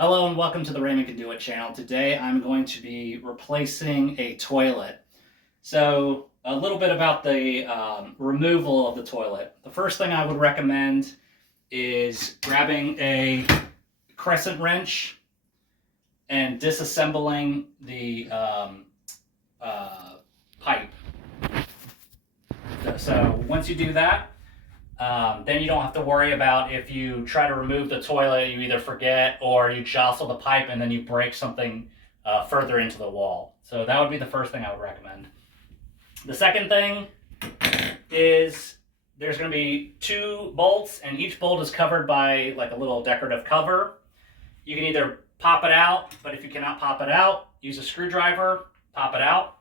Hello and welcome to the Raymond Can Do It channel. Today I'm going to be replacing a toilet. So a little bit about the removal of the toilet. The first thing I would recommend is grabbing a crescent wrench and disassembling the pipe. So once you do that, then you don't have to worry about if you try to remove the toilet, you either forget or you jostle the pipe and then you break something further into the wall. So that would be the first thing I would recommend. The second thing is there's going to be 2 bolts, and each bolt is covered by like a little decorative cover. You can either pop it out, but if you cannot pop it out, use a screwdriver, pop it out,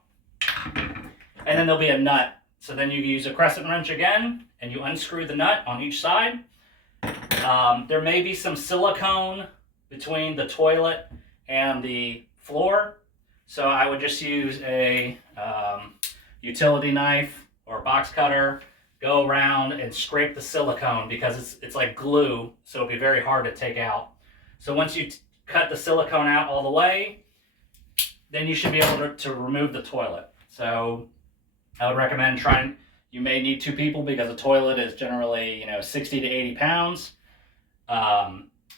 and then there'll be a nut. So then you use a crescent wrench again, and you unscrew the nut on each side. There may be some silicone between the toilet and the floor, so I would just use a utility knife or box cutter, go around and scrape the silicone because it's like glue, so it'll be very hard to take out. So once you cut the silicone out all the way, then you should be able to remove the toilet. So I would recommend trying. You may need 2 people because a toilet is generally 60 to 80 pounds.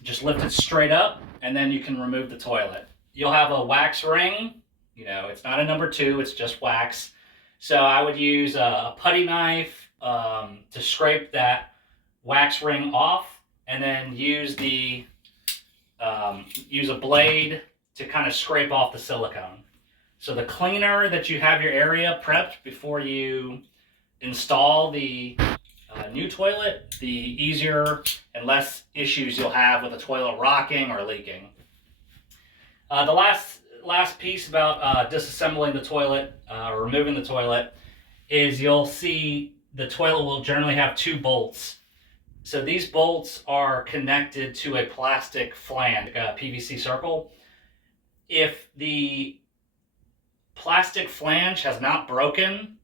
Just lift it straight up, and then you can remove the toilet. You'll have a wax ring. It's not a number 2; it's just wax. So I would use a putty knife to scrape that wax ring off, and then use a blade to kind of scrape off the silicone. So the cleaner that you have your area prepped before you install the new toilet, the easier and less issues you'll have with the toilet rocking or leaking. The last piece about disassembling the toilet or removing the toilet is you'll see the toilet will generally have 2 bolts. So these bolts are connected to a plastic flange, a PVC circle. If the plastic flange has not broken,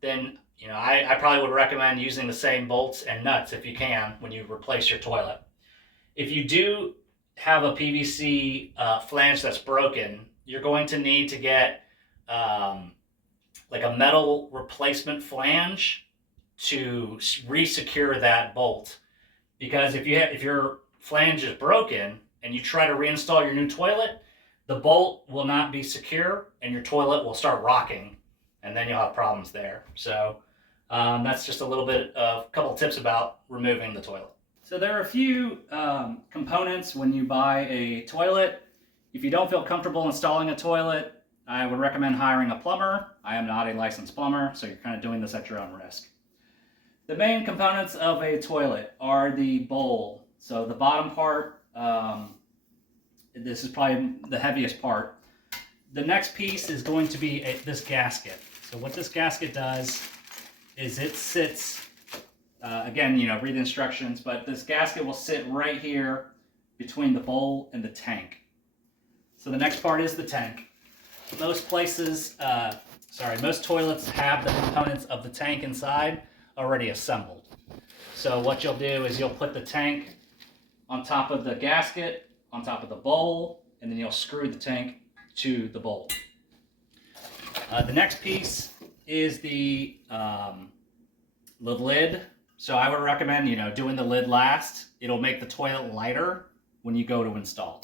then I probably would recommend using the same bolts and nuts if you can when you replace your toilet. If you do have a PVC flange that's broken, you're going to need to get like a metal replacement flange to re-secure that bolt. Because if your flange is broken and you try to reinstall your new toilet, the bolt will not be secure and your toilet will start rocking, and then you'll have problems there. So that's just a couple tips about removing the toilet. So there are a few components when you buy a toilet. If you don't feel comfortable installing a toilet, I would recommend hiring a plumber. I am not a licensed plumber, so you're kind of doing this at your own risk. The main components of a toilet are the bowl. So the bottom part, this is probably the heaviest part. The next piece is going to be this gasket. So what this gasket does is it sits, again, read the instructions, but this gasket will sit right here between the bowl and the tank. So the next part is the tank. Most toilets have the components of the tank inside already assembled. So what you'll do is you'll put the tank on top of the gasket, on top of the bowl, and then you'll screw the tank to the bowl. The next piece is the lid. So I would recommend, doing the lid last. It'll make the toilet lighter when you go to install.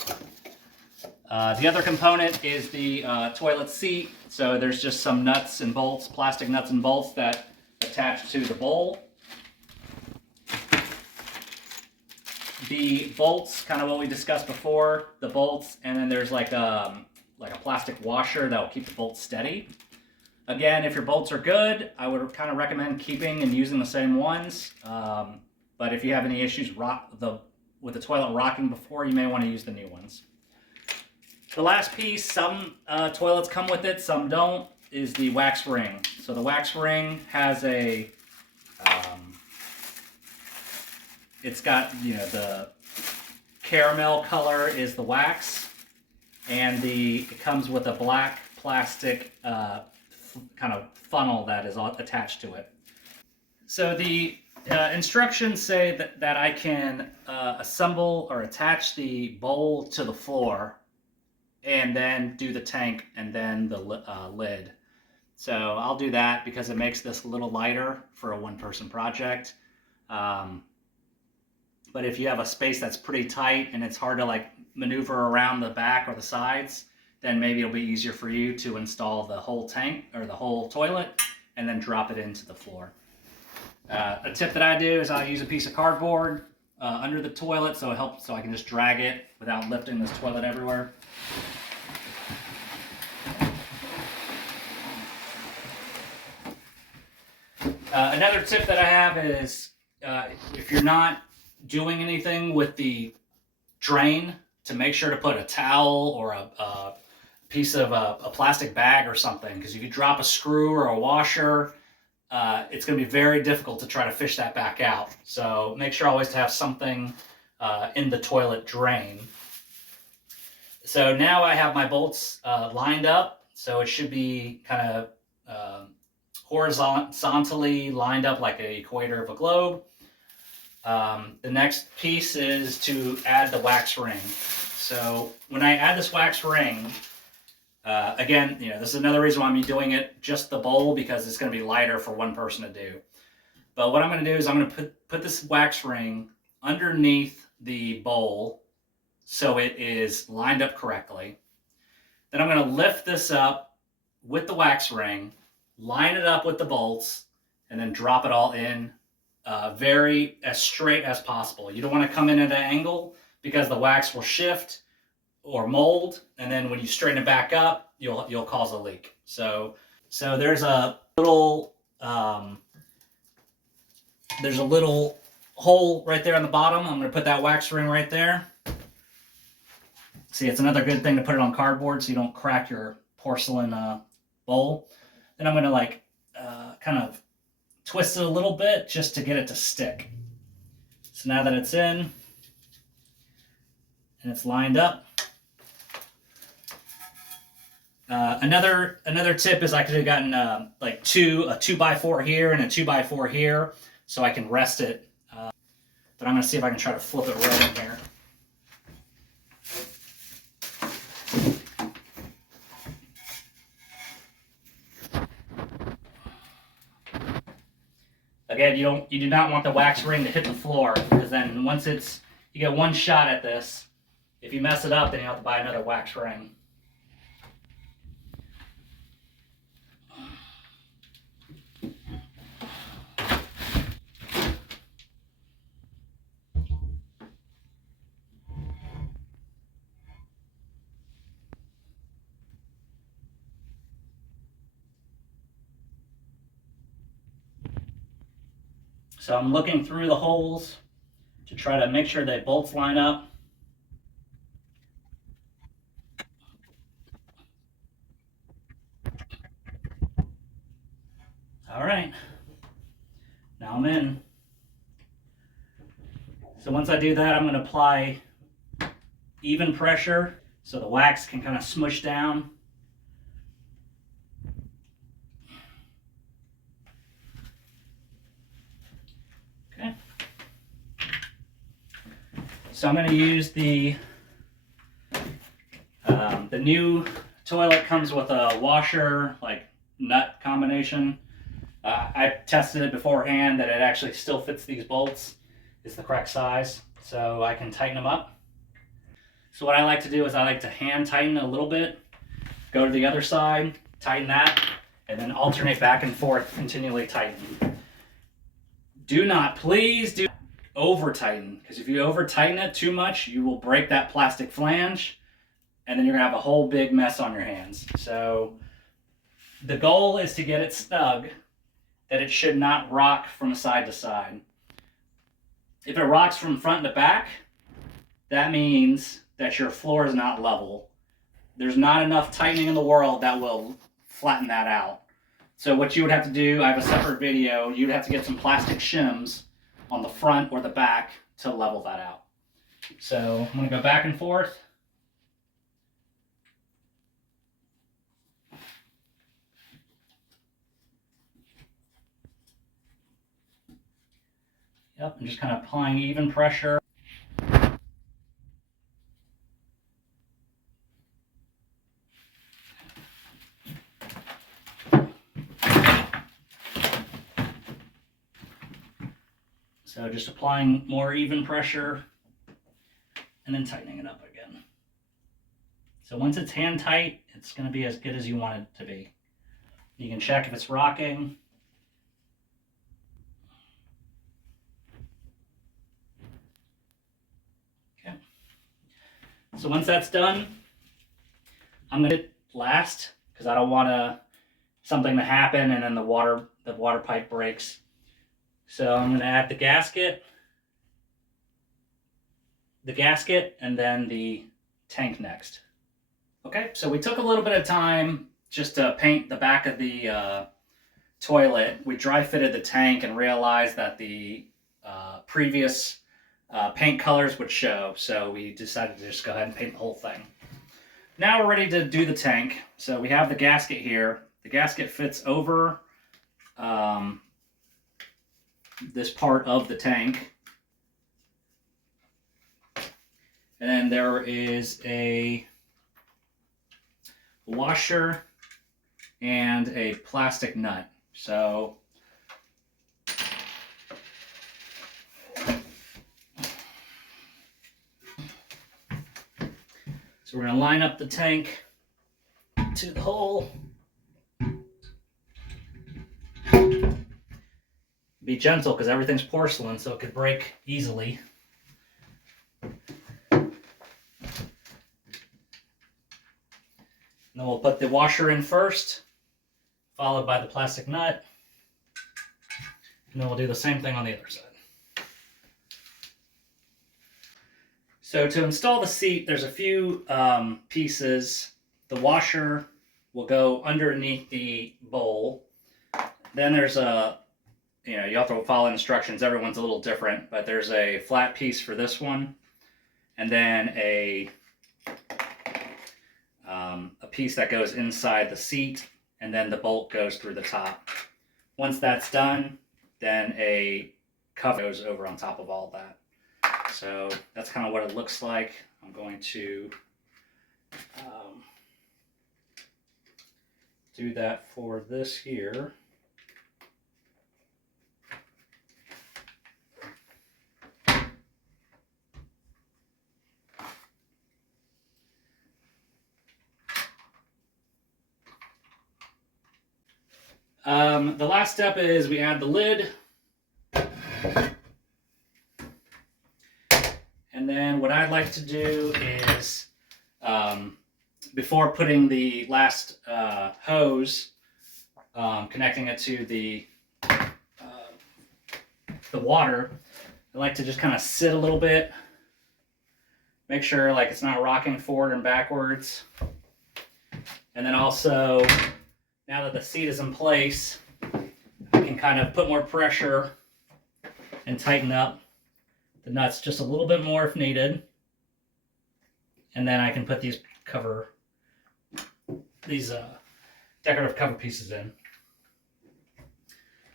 The other component is the toilet seat. So there's just some nuts and bolts, plastic nuts and bolts that attach to the bowl. The bolts, kind of what we discussed before, the bolts, and then there's like a plastic washer that will keep the bolts steady. Again, if your bolts are good, I would kind of recommend keeping and using the same ones. But if you have any issues with the toilet rocking before, you may want to use the new ones. The last piece, some toilets come with it, some don't, is the wax ring. So the wax ring has it's got, the caramel color is the wax, and it comes with a black plastic kind of funnel that is attached to it. So the instructions say that I can assemble or attach the bowl to the floor and then do the tank and then the lid. So I'll do that because it makes this a little lighter for a one-person project. But if you have a space that's pretty tight and it's hard to like maneuver around the back or the sides, then maybe it'll be easier for you to install the whole tank or the whole toilet and then drop it into the floor. A tip that I do is I use a piece of cardboard under the toilet so it helps, so I can just drag it without lifting this toilet everywhere. Another tip that I have is if you're not doing anything with the drain, to make sure to put a towel or a piece of a plastic bag or something, because if you drop a screw or a washer, it's going to be very difficult to try to fish that back out. So make sure always to have something in the toilet drain. So now I have my bolts lined up, so it should be kind of horizontally lined up like an equator of a globe. The next piece is to add the wax ring. So when I add this wax ring, again, this is another reason why I'm doing it just the bowl, because it's going to be lighter for one person to do. But what I'm going to do is I'm going to put this wax ring underneath the bowl so it is lined up correctly. Then I'm going to lift this up with the wax ring, line it up with the bolts, and then drop it all in very as straight as possible. You don't want to come in at an angle because the wax will shift or mold, and then when you straighten it back up, you'll cause a leak. So there's a little hole right there on the bottom. I'm going to put that wax ring right there. See, it's another good thing to put it on cardboard so you don't crack your porcelain bowl. Then I'm going to kind of twist it a little bit just to get it to stick. So now that it's in and it's lined up, another tip is I could have gotten like a 2x4 here and a 2x4 here so I can rest it. But I'm going to see if I can try to flip it right in here. Again, you do not want the wax ring to hit the floor, because then once you get one shot at this. If you mess it up, then you have to buy another wax ring. So I'm looking through the holes to try to make sure that bolts line up. All right, now I'm in. So once I do that, I'm going to apply even pressure so the wax can kind of smush down. Okay. So I'm going to use the new toilet comes with a washer, like nut combination. I tested it beforehand that it actually still fits these bolts. It's the correct size, so I can tighten them up. So what I like to do is I like to hand tighten a little bit, go to the other side, tighten that, and then alternate back and forth, continually tighten. Please do not over tighten, because if you over tighten it too much, you will break that plastic flange, and then you're gonna have a whole big mess on your hands. So the goal is to get it snug, that it should not rock from side to side. If it rocks from front to back, that means that your floor is not level. There's not enough tightening in the world that will flatten that out. So what you would have to do, I have a separate video, you'd have to get some plastic shims on the front or the back to level that out. So I'm gonna go back and forth. Yep, I'm just kind of applying even pressure. So just applying more even pressure and then tightening it up again. So once it's hand tight, it's going to be as good as you want it to be. You can check if it's rocking. Okay. So once that's done, I'm going to last because I don't want something to happen and then the water pipe breaks. So I'm going to add the gasket, and then the tank next. Okay, so we took a little bit of time just to paint the back of the toilet. We dry fitted the tank and realized that the previous paint colors would show, so we decided to just go ahead and paint the whole thing. Now we're ready to do the tank. So we have the gasket here. The gasket fits over this part of the tank. And then there is a washer and a plastic nut. So we're going to line up the tank to the hole. Be gentle because everything's porcelain, so it could break easily. And then we'll put the washer in first, followed by the plastic nut. And then we'll do the same thing on the other side. So to install the seat, there's a few pieces. The washer will go underneath the bowl. Then there's you have to follow instructions. Everyone's a little different, but there's a flat piece for this one. And then a piece that goes inside the seat, and then the bolt goes through the top. Once that's done, then a cover goes over on top of all that. So that's kind of what it looks like. I'm going to do that for this here. The last step is we add the lid. And then what I'd like to do is, before putting the last hose, connecting it to the water, I like to just kind of sit a little bit, make sure like it's not rocking forward and backwards. And then also, now that the seat is in place, I can kind of put more pressure and tighten up the nuts just a little bit more if needed. And then I can put these decorative cover pieces in.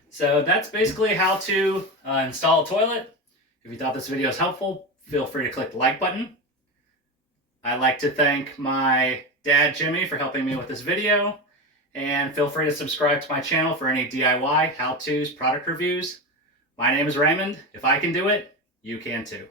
So that's basically how to install a toilet. If you thought this video was helpful, feel free to click the like button. I'd like to thank my dad, Jimmy, for helping me with this video. And feel free to subscribe to my channel for any DIY, how-tos, product reviews. My name is Raymond. If I can do it, you can too.